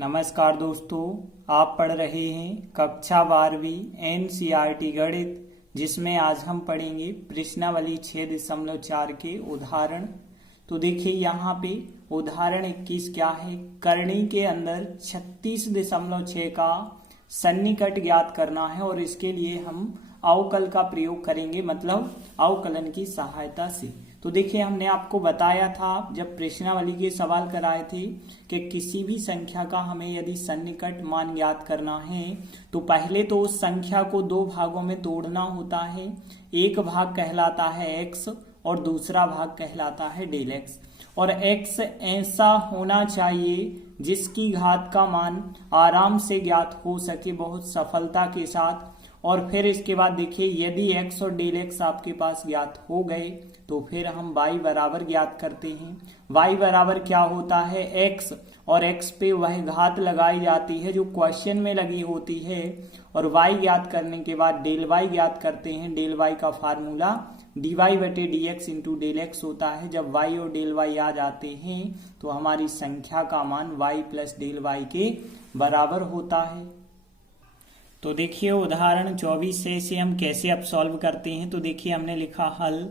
नमस्कार दोस्तों, आप पढ़ रहे हैं कक्षा 12वीं एनसीईआरटी गणित, जिसमें आज हम पढ़ेंगे प्रश्नावली 6.4 के उदाहरण। तो देखिए यहाँ पे उदाहरण 21 क्या है। करनी के अंदर 36.6 का सन्निकट ज्ञात करना है और इसके लिए हम अवकल का प्रयोग करेंगे, मतलब अवकलन की सहायता से। तो देखिए हमने आपको बताया था जब प्रश्नावली के सवाल कराए थे कि किसी भी संख्या का हमें यदि सन्निकट मान ज्ञात करना है तो पहले तो उस संख्या को दो भागों में तोड़ना होता है। एक भाग कहलाता है x और दूसरा भाग कहलाता है डेल x। और x ऐसा होना चाहिए जिसकी घात का मान आराम से ज्ञात हो सके, बहुत सफलता के साथ। और फिर इसके बाद देखिए यदि x और डेल x आपके पास ज्ञात हो गए तो फिर हम y बराबर ज्ञात करते हैं। y बराबर क्या होता है, x, और x पे वह घात लगाई जाती है जो क्वेश्चन में लगी होती है। और y ज्ञात करने के बाद डेल y ज्ञात करते हैं। डेल y का फार्मूला dy बटे dx इंटू डेल x होता है। जब y और डेल y आ जाते हैं तो हमारी संख्या का मान y प्लस डेल y के बराबर होता है। तो देखिए उदाहरण 24 से इसे हम कैसे अब सॉल्व करते हैं। तो देखिए हमने लिखा हल।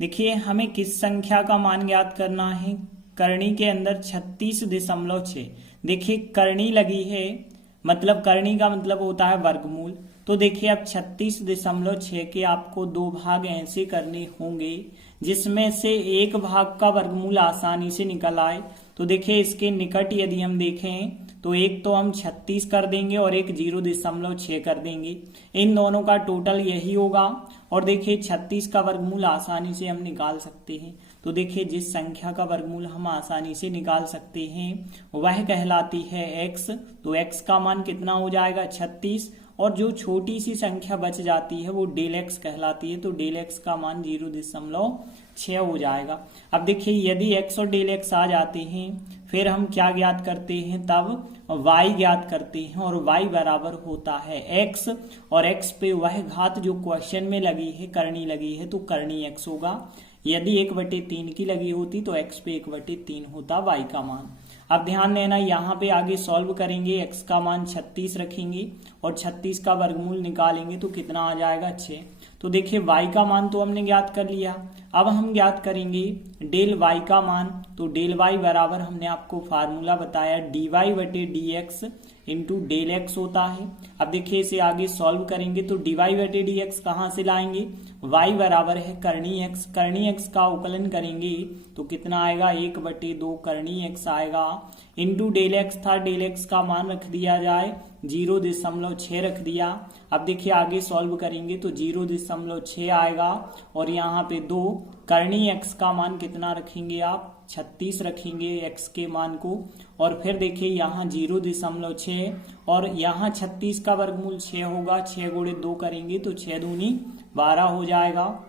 देखिए हमें किस संख्या का मान ज्ञात करना है। करनी के अंदर 36.6। देखिए करनी लगी है, मतलब करनी का मतलब होता है वर्गमूल। तो देखिए अब 36.6 के आपको दो भाग ऐसे करने होंगे जिसमें से एक भाग का वर्गमूल आसानी से निकल आए। तो देखिए इसके निकट यदि हम देखें तो एक तो हम 36 कर देंगे और एक 0.6 कर देंगे। इन दोनों का टोटल यही होगा। और देखिए 36 का वर्गमूल आसानी से हम निकाल सकते हैं। तो देखिए जिस संख्या का वर्गमूल हम आसानी से निकाल सकते हैं वह कहलाती है x। तो x का मान कितना हो जाएगा 36, और जो छोटी सी संख्या बच जाती है वो डेल x कहलाती है। तो डेल x का मान 0.6 हो जाएगा। अब देखिए यदि x और डेल x आ जाते हैं फिर हम क्या ज्ञात करते हैं, तब y ज्ञात करते हैं। और y बराबर होता है x, और x पे वह घात जो क्वेश्चन में लगी है, करनी लगी है, तो करनी x होगा। यदि 1/3 की लगी होती तो x पे 1/3 होता y का मान। अब ध्यान देना यहाँ पे आगे सॉल्व करेंगे, x का मान 36 रखेंगे और 36 का वर्गमूल निकालेंगे तो कितना आ जाएगा 6। तो देखिए y का मान तो हमने ज्ञात कर लिया। अब हम ज्ञात करेंगे डेल y का मान। तो डेल y बराबर हमने आपको फार्मूला बताया dy बटे dx इंटू डेल x होता है। अब देखिए इसे आगे सॉल्व करेंगे तो dy बटे dx कहाँ से लाएंगे, y बराबर है करनी x। करनी x का अवकलन करेंगे तो कितना आएगा 1/2 करनी x आएगा, इंटू डेल x था, डेल x का मान रख दिया जाए 0.6 रख दिया। अब देखिए आगे सॉल्व करेंगे तो 0.6 आएगा और यहाँ पे 2 करनी x का मान कितना रखेंगे आप 36 रखेंगे x के मान को। और फिर देखिए यहाँ 0.6 और यहाँ 36 का वर्गमूल 6 होगा। 6 गुणे 2 करेंगे तो 6 दूनी 12 हो जाएगा।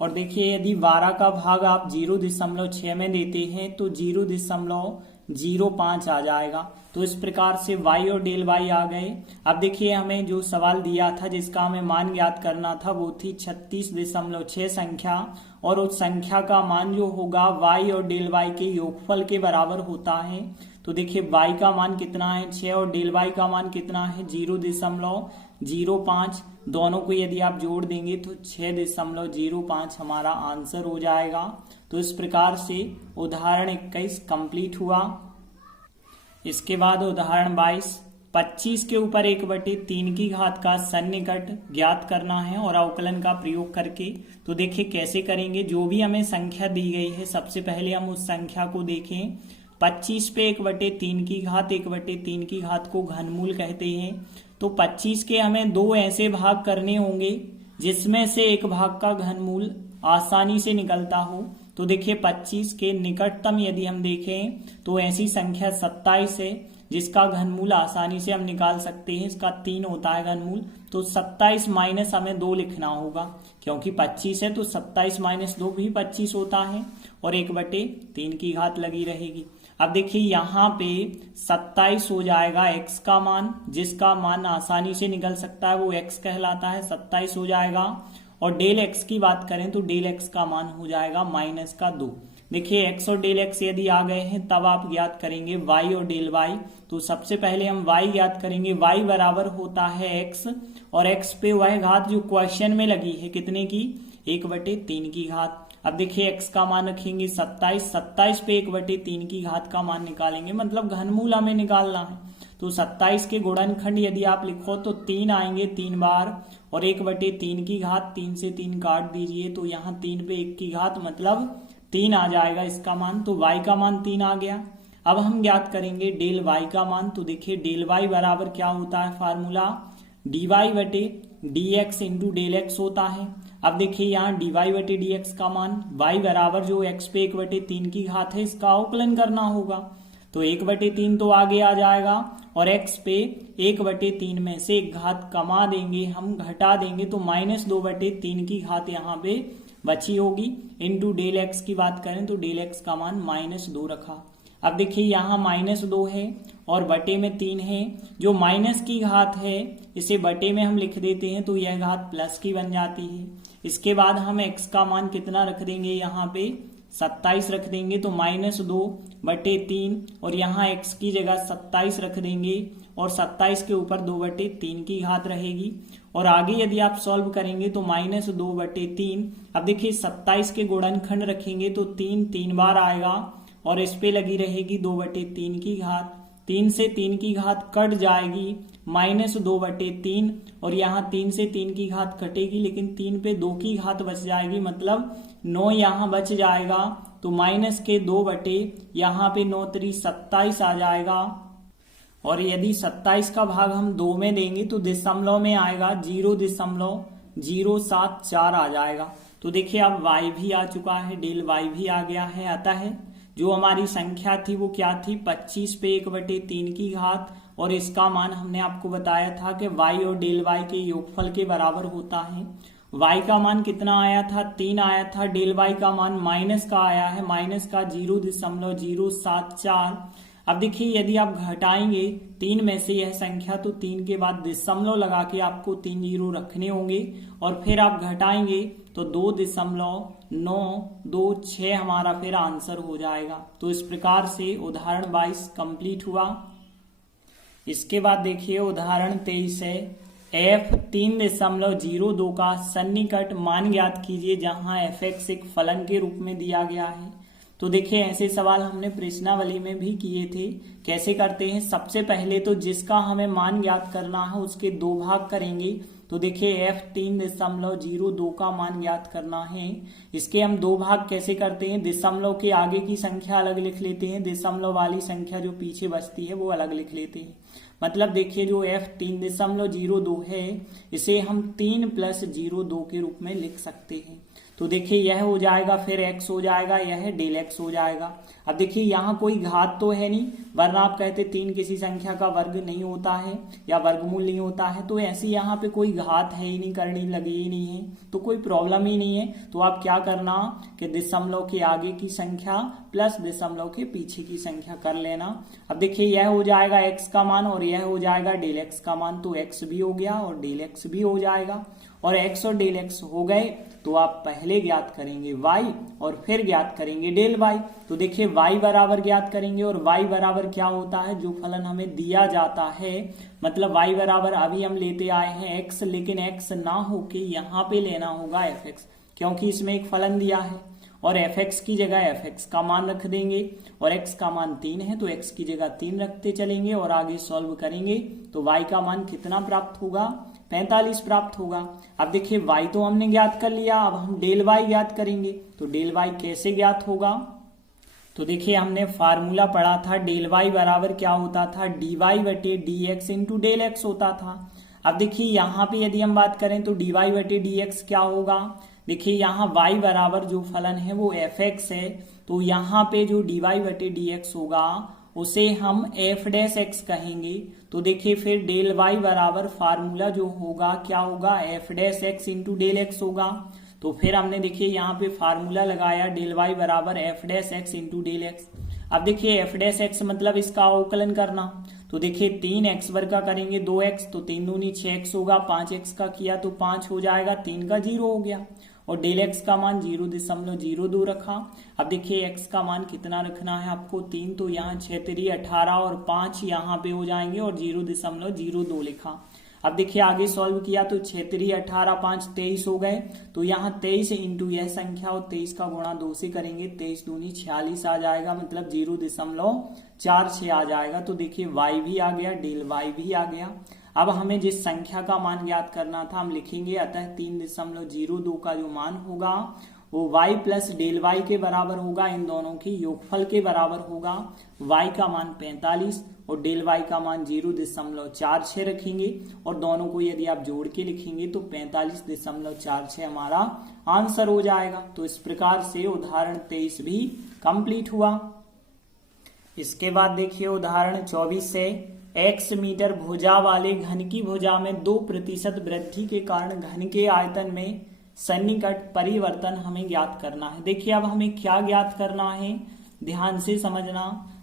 और देखिए यदि 12 का भाग आप 0.6 में देते हैं तो 0.05 आ जाएगा। तो इस प्रकार से y और डेल y आ गए। अब देखिए हमें जो सवाल दिया था जिसका हमें मान ज्ञात करना था वो थी 36.6 संख्या, और उस संख्या का मान जो होगा y और डेल y के योगफल के बराबर होता है। तो देखिए y का मान कितना है 6 और डेल y का मान कितना है 0.05। दोनों को यदि आप जोड़ देंगे तो 6.05 हमारा आंसर हो जाएगा। तो इस प्रकार से उदाहरण 21 कंप्लीट हुआ। इसके बाद उदाहरण 25 के ऊपर 1/3 की घात का सन्निकट ज्ञात करना है और अवकलन का प्रयोग करके। तो देखिए कैसे करेंगे। जो भी हमें संख्या दी गई है सबसे पहले हम उस संख्या को देखें। 25 पे 1/3 की घात, 1/3 की घात को घनमूल कहते हैं। तो 25 के हमें दो ऐसे भाग करने होंगे जिसमें से एक भाग का घनमूल आसानी से निकलता हो। तो देखिए 25 के निकटतम यदि हम देखें तो ऐसी संख्या 27 है जिसका घनमूल आसानी से हम निकाल सकते हैं। इसका 3 होता है घनमूल। तो 27 माइनस हमें 2 लिखना होगा, क्योंकि 25 है तो 27 माइनस 2 भी 25 होता है और 1/3 की घात लगी रहेगी। अब देखिए यहाँ पे 27 हो जाएगा x का मान, जिसका मान आसानी से निकल सकता है वो x कहलाता है, 27 हो जाएगा। और डेल x की बात करें तो डेल x का मान हो जाएगा -2। देखिए एक्स और डेल एक्स यदि आ गए हैं तब आप ज्ञात करेंगे वाई और डेल वाई। तो सबसे पहले हम वाई ज्ञात करेंगे। वाई बराबर होता है एक्स और एक्स पे वह घात जो क्वेश्चन में लगी है कितने की, 1/3 की घात। अब देखिए एक्स का मान रखेंगे 27, 27 पे 1/3 की घात का मान निकालेंगे, मतलब घनमूल हमें निकालना है। तो 27 के गुणनखंड यदि आप लिखो तो 3 आएंगे 3 बार, और 1/3 की घात 3 से 3 काट दीजिए तो यहाँ 3 पे 1 की घात मतलब 3 आ जाएगा इसका मान। तो y का मान 3 आ गया। अब हम ज्ञात करेंगे डेल y का मान। तो देखिए डेल y बराबर क्या होता है, formula dy/dx into del x होता है। अब देखिए यहाँ dy/dx का मान y बराबर जो x पे 1/3 की घात है इसका अवकलन करना होगा। तो 1/3 तो आगे आ जाएगा और x पे 1/3 में से एक घात कमा देंगे, हम घटा देंगे तो -2/3 की घात यहाँ पे बची होगी। इंटू डेल एक्स की बात करें तो डेल एक्स का मान -2 रखा। अब देखिए यहाँ -2 है और बटे में 3 है, जो माइनस की घात है इसे बटे में हम लिख देते हैं तो यह घात प्लस की बन जाती है। इसके बाद हम x का मान कितना रख देंगे, यहाँ पे 27 रख देंगे तो -2/3 और यहाँ x की जगह 27 रख देंगे और 27 के ऊपर 2/3 की घात रहेगी। और आगे यदि आप सॉल्व करेंगे तो -2/3। अब देखिए 27 के गुणनखंड रखेंगे तो 3 बार आएगा और इस पे लगी रहेगी 2/3 की घात। 3 से 3 की घात कट जाएगी, -2/3 और यहाँ 3 से 3 की घात कटेगी लेकिन 3 पे 2 की घात बच जाएगी, मतलब 9 यहाँ बच जाएगा। तो माइनस के 2 बटे यहाँ पे 9 3 27 आ जाएगा। और यदि 27 का भाग हम 2 में देंगे तो दशमलव में आएगा 0.074 आ जाएगा। तो देखिए अब y भी आ चुका है, डेल y भी आ गया है। अतः जो हमारी संख्या थी वो क्या थी, 25 पे 1/3 की घात, और इसका मान हमने आपको बताया था कि y और डेल y के योगफल के बराबर होता है। y का मान कितना आया था, 3 आया था। डेल y का मान माइनस का आया है, -0.074। अब देखिए यदि आप घटाएंगे 3 में से यह संख्या तो 3 के बाद दशमलव लगा के आपको 3 जीरो रखने होंगे और फिर आप घटाएंगे तो 2.926 हमारा फिर आंसर हो जाएगा। तो इस प्रकार से उदाहरण 22 कंप्लीट हुआ। इसके बाद देखिए उदाहरण 23 है, f 3.02 का सन्निकट मान ज्ञात कीजिए जहां fx एक फलन के रूप में दिया गया है। तो देखिए ऐसे सवाल हमने प्रश्नावली में भी किए थे। कैसे करते हैं, सबसे पहले तो जिसका हमें मान ज्ञात करना है उसके 2 भाग करेंगे। तो देखिए f 3.02 का मान ज्ञात करना है, इसके हम 2 भाग कैसे करते हैं, दशमलव के आगे की संख्या अलग लिख लेते हैं, दशमलव वाली संख्या जो पीछे बचती है वो अलग लिख लेते हैं। मतलब देखिए जो f 3.02 है इसे हम 3 + 02 के रूप में लिख सकते हैं। तो देखिए यह हो जाएगा, फिर x हो जाएगा, यह डेल x हो जाएगा। अब देखिए यहाँ कोई घात तो है नहीं, वरना आप कहते 3 किसी संख्या का वर्ग नहीं होता है या वर्गमूल नहीं होता है। तो ऐसी यहाँ पे कोई घात है ही नहीं, करनी लगी ही नहीं है, तो कोई प्रॉब्लम ही नहीं है। तो आप क्या करना कि दशमलव के आगे की संख्या प्लस दशमलव के पीछे की संख्या कर लेना। अब देखिए यह हो जाएगा x का मान और यह हो जाएगा डेल x का मान, तो x भी हो गया और डेल x भी हो जाएगा। और x और डेल x हो गए तो आप पहले ज्ञात करेंगे y और फिर ज्ञात करेंगे डेल y। तो देखिए y बराबर ज्ञात करेंगे और y बराबर क्या होता है, जो फलन हमें दिया जाता है, मतलब y बराबर अभी हम लेते आए हैं x, लेकिन x ना होके यहाँ पे लेना होगा fx, क्योंकि इसमें एक फलन दिया है। और fx की जगह fx का मान रख देंगे और x का मान 3 है तो x की जगह 3 रखते चलेंगे और आगे सॉल्व करेंगे तो y का मान कितना प्राप्त होगा, 45 प्राप्त होगा। अब देखिए y तो हमने ज्ञात कर लिया, अब हम डेल y ज्ञात करेंगे। तो डेल y कैसे ज्ञात होगा, तो देखिए हमने फार्मूला पढ़ा था, डेल y बराबर क्या होता था, dy/dx इंटू डेल x होता था। अब देखिए यहाँ पे यदि हम बात करें तो dy/dx क्या होगा, देखिए यहाँ y बराबर जो फलन है वो fx है, तो यहाँ पे जो dy/dx होगा उसे हम f' कहेंगे। तो देखिए फिर डेल y बराबर फार्मूला जो होगा क्या होगा, f' इंटू डेल x होगा। तो फिर हमने देखिए यहाँ पे फार्मूला लगाया, डेल y बराबर f' इंटू डेल x। अब देखिए f' मतलब इसका अवकलन करना। तो देखिए 3x वर्ग का करेंगे 2x, तो 3 दूनी 6x होगा, 5x का किया तो 5 हो जाएगा, 3 का 0 हो गया। और डेल एक्स का मान 0.02 रखा। अब देखिए एक्स का मान कितना रखना है आपको 3, तो यहाँ 6 3 18 और 5 यहाँ पे हो जाएंगे और 0.02 लिखा। अब देखिए आगे सॉल्व किया तो 6 3 18 5 23 हो गए, तो यहाँ 23 इंटू यह संख्या और 23 का गुणा 2 से करेंगे, 23 दूनी 46 आ जाएगा, मतलब 0.46 आ जाएगा। तो देखिए y भी आ गया, डेल y भी आ गया। अब हमें जिस संख्या का मान ज्ञात करना था हम लिखेंगे, अतः 3.02 का जो मान होगा वो y प्लस डेल y के बराबर होगा, इन दोनों के योगफल के बराबर होगा। y का मान 45 और डेल y का मान 0.46 रखेंगे और दोनों को यदि आप जोड़ के लिखेंगे तो 45.46 हमारा आंसर हो जाएगा। तो इस प्रकार से उदाहरण 23 भी कंप्लीट हुआ। इसके बाद देखिए उदाहरण 24 से x मीटर भुजा वाले घन की भुजा में 2% वृद्धि के कारण घन के आयतन में सन्निकट परिवर्तन हमें ज्ञात करना है। देखिए अब हमें क्या ज्ञात करना है, ध्यान से समझना।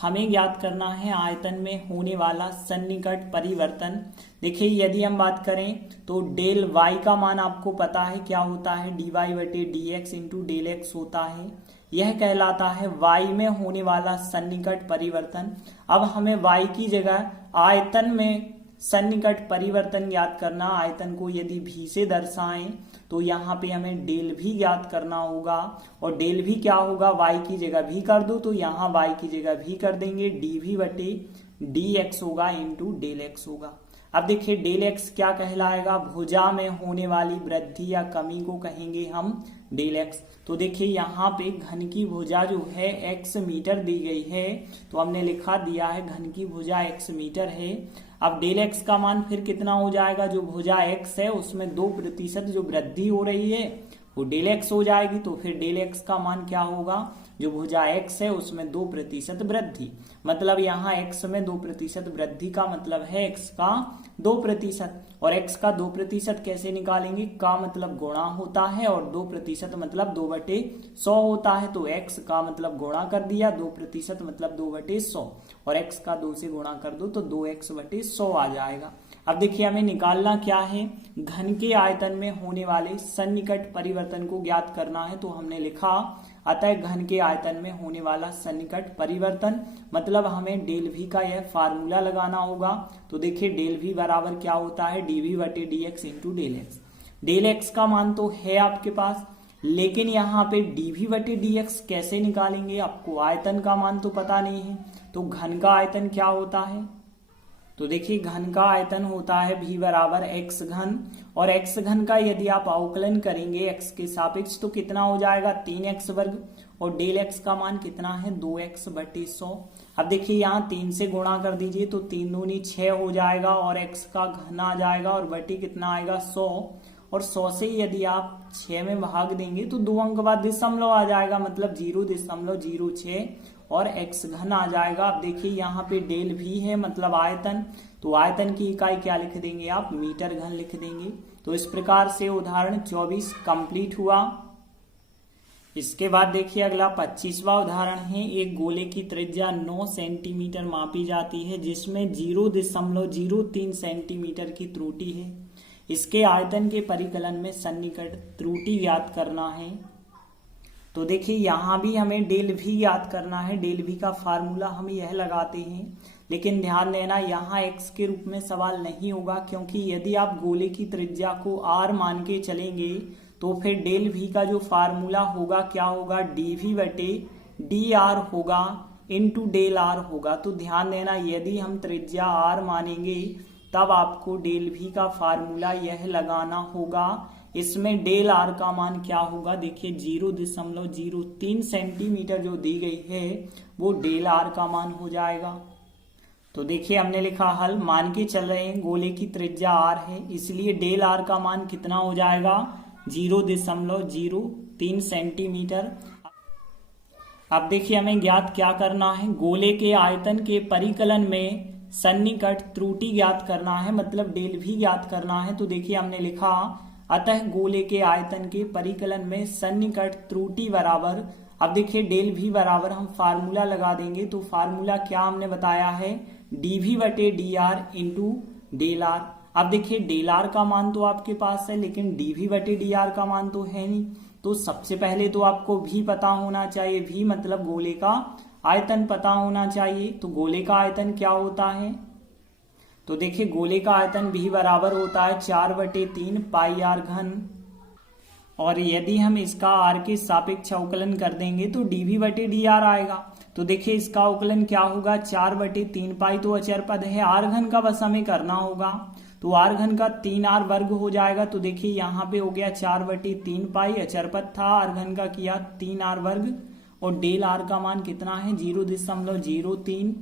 हमें ज्ञात करना है आयतन में होने वाला सन्निकट परिवर्तन। देखिए यदि हम बात करें तो डेल y का मान आपको पता है क्या होता है, dy बटे dx इंटू डेल एक्स होता है। यह कहलाता है y में होने वाला सन्निकट परिवर्तन। अब हमें y की जगह आयतन में सन्निकट परिवर्तन ज्ञात करना। आयतन को यदि v से दर्शाएं तो यहाँ पे हमें डेल भी ज्ञात करना होगा, और डेल भी क्या होगा, y की जगह भी कर दो तो यहाँ y की जगह भी कर देंगे, dv बटे dx होगा इंटू डेल एक्स होगा। अब देखिए डेल एक्स क्या कहलाएगा, भुजा में होने वाली वृद्धि या कमी को कहेंगे हम डेल एक्स। तो देखिए यहाँ पे घन की भुजा जो है x मीटर दी गई है, तो हमने लिखा दिया है घन की भुजा x मीटर है। अब डेल एक्स का मान फिर कितना हो जाएगा, जो भुजा x है उसमें 2% जो वृद्धि हो रही है वो डेल एक्स हो जाएगी। तो फिर डेल एक्स का मान क्या होगा, जो भुजा x है उसमें 2% वृद्धि, मतलब यहाँ x में 2% वृद्धि का मतलब है x का 2%। और x का 2% कैसे निकालेंगे, का मतलब गुणा होता है और 2% मतलब 2/100 होता है। तो x का मतलब गुणा कर दिया, 2% मतलब 2/100 और x का 2 से गुणा कर दो तो 2x/100 आ जाएगा। अब देखिए हमें निकालना क्या है, घन के आयतन में होने वाले सन्निकट परिवर्तन को ज्ञात करना है। तो हमने लिखा अतः घन के आयतन में होने वाला सन्निकट परिवर्तन, मतलब हमें डेल v का यह फार्मूला लगाना होगा। तो देखिए डेल v बराबर क्या होता है, dv बटे dx into del X. Del X का मान तो है आपके पास, लेकिन यहाँ पे dv बटे dx कैसे निकालेंगे, आपको आयतन का मान तो पता नहीं है। तो घन का आयतन क्या होता है, तो देखिए घन का आयतन होता है v बराबर x घन, और x घन का यदि आप अवकलन करेंगे x के सापेक्ष तो कितना हो जाएगा 3x वर्ग, और डेल x का मान कितना है 2x/100। अब देखिए यहाँ 3 से गुणा कर दीजिए तो 3 दूनी 6 हो जाएगा और x का घन आ जाएगा और बटी कितना आएगा 100, और 100 से यदि आप 6 में भाग देंगे तो 2 अंक बाद दशमलव आ जाएगा, मतलब 0.06 और x घन आ जाएगा। अब देखिए यहाँ पे डेल भी है मतलब आयतन, तो आयतन की इकाई क्या लिख देंगे आप, मीटर घन लिख देंगे। तो इस प्रकार से उदाहरण 24 कंप्लीट हुआ। इसके बाद देखिए अगला 25वां उदाहरण है। एक गोले की त्रिज्या 9 सेंटीमीटर मापी जाती है जिसमें 0.03 सेंटीमीटर की त्रुटि है। इसके आयतन के परिकलन में सन्निकट त्रुटि ज्ञात करना है। तो देखिए यहाँ भी हमें डेल भी ज्ञात करना है। डेल भी का फार्मूला हम यह लगाते हैं, लेकिन ध्यान देना यहाँ x के रूप में सवाल नहीं होगा, क्योंकि यदि आप गोले की त्रिज्या को r मान के चलेंगे तो फिर डेल भी का जो फार्मूला होगा क्या होगा, dv बटे dr होगा इंटू डेल r होगा। तो ध्यान देना यदि हम त्रिज्या r मानेंगे तब आपको डेल भी का फार्मूला यह लगाना होगा। इसमें डेल आर का मान क्या होगा, देखिए 0.03 सेंटीमीटर जो दी गई है वो डेल आर का मान हो जाएगा। तो देखिए हमने लिखा हल, मान के चल रहे हैं गोले की त्रिज्या आर है, इसलिए डेल आर का मान कितना हो जाएगा 0.03 सेंटीमीटर। अब देखिए हमें ज्ञात क्या करना है, गोले के आयतन के परिकलन में सन्निकट त्रुटि ज्ञात करना है, मतलब डेल भी ज्ञात करना है। तो देखिए हमने लिखा अतः गोले के आयतन के परिकलन में सन्निकट त्रुटि बराबर, अब देखिए डेल भी बराबर हम फार्मूला लगा देंगे। तो फार्मूला क्या हमने बताया है, dv बटे dr इंटू डेल आर। अब देखिए डेल आर का मान तो आपके पास है, लेकिन dv बटे dr का मान तो है नहीं, तो सबसे पहले तो आपको भी पता होना चाहिए, भी मतलब गोले का आयतन पता होना चाहिए। तो गोले का आयतन क्या होता है? तो देखिए गोले का आयतन भी बराबर होता है 4/3 पाई आर घन, और यदि हम इसका आर के सापेक्ष अवकलन कर देंगे तो dv/dr आएगा। तो देखिए इसका अवकलन क्या होगा, 4/3 पाई तो अचर पद है, आर घन का बस हमें करना होगा, तो आर घन का 3r वर्ग हो जाएगा। तो देखिए यहाँ पे हो गया 4/3 पाई, अचर पद था, आर घन का किया 3r वर्ग, और डेल आर का मान कितना है 0.03।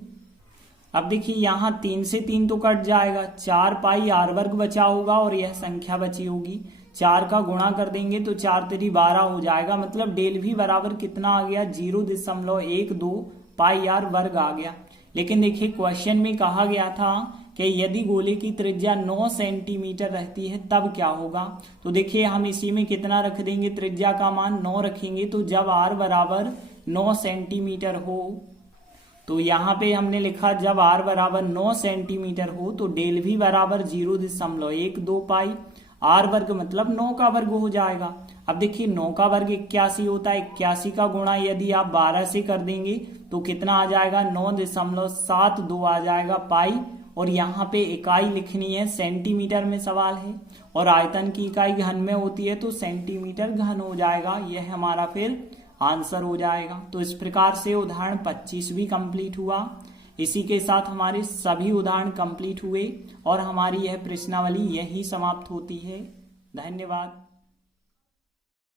अब देखिए यहाँ 3 से 3 तो कट जाएगा, 4 पाई आर वर्ग बचा होगा और यह संख्या बची होगी, 4 का गुणा कर देंगे तो 4 तेरी 12 हो जाएगा। मतलब डेल भी बराबर कितना आ गया 0.12 पाई आर वर्ग आ गया। लेकिन देखिए क्वेश्चन में कहा गया था कि यदि गोले की त्रिज्या 9 सेंटीमीटर रहती है तब क्या होगा। तो देखिए हम इसी में कितना रख देंगे, त्रिज्या का मान 9 रखेंगे, तो जब आर बराबर 9 सेंटीमीटर हो, तो यहाँ पे हमने लिखा जब आर बराबर 9 सेंटीमीटर हो तो डेल भी बराबर 0.12 पाई, आर वर्ग मतलब 9 का वर्ग हो जाएगा। अब देखिए 9 का वर्ग 81 होता है, 81 का गुणा यदि आप 12 से कर देंगे तो कितना आ जाएगा 9.72 आ जाएगा पाई, और यहाँ पे इकाई लिखनी है, सेंटीमीटर में सवाल है और आयतन की इकाई घन में होती है तो सेंटीमीटर घन हो जाएगा, यह हमारा फिर आंसर हो जाएगा। तो इस प्रकार से उदाहरण 25 भी कंप्लीट हुआ। इसी के साथ हमारे सभी उदाहरण कंप्लीट हुए और हमारी यह प्रश्नावली यही समाप्त होती है। धन्यवाद।